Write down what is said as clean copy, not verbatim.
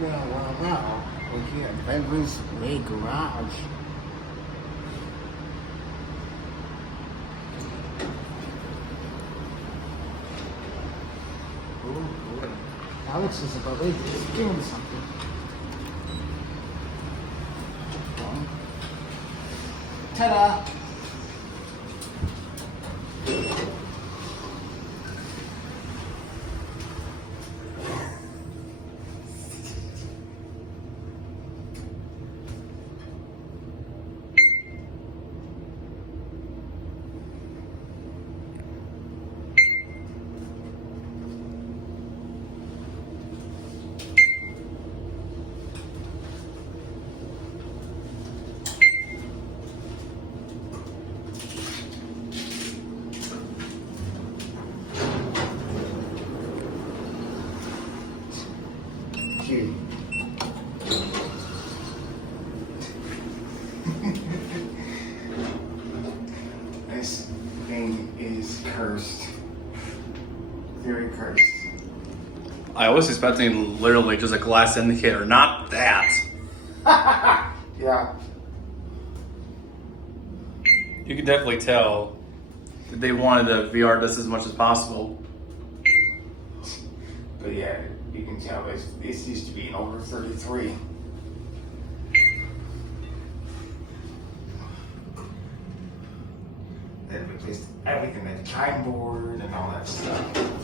Yeah, well, now, we get Beverly's big garage. Ooh, boy. Alex is about ready. He's doing something. Ta-da! Gee. This thing is cursed. Very cursed. I was expecting literally just a glass indicator, not that. Yeah. You can definitely tell that they wanted to VR this as much as possible. But yeah, you can tell this used to be an older 33. They replaced everything, the time board and all that stuff.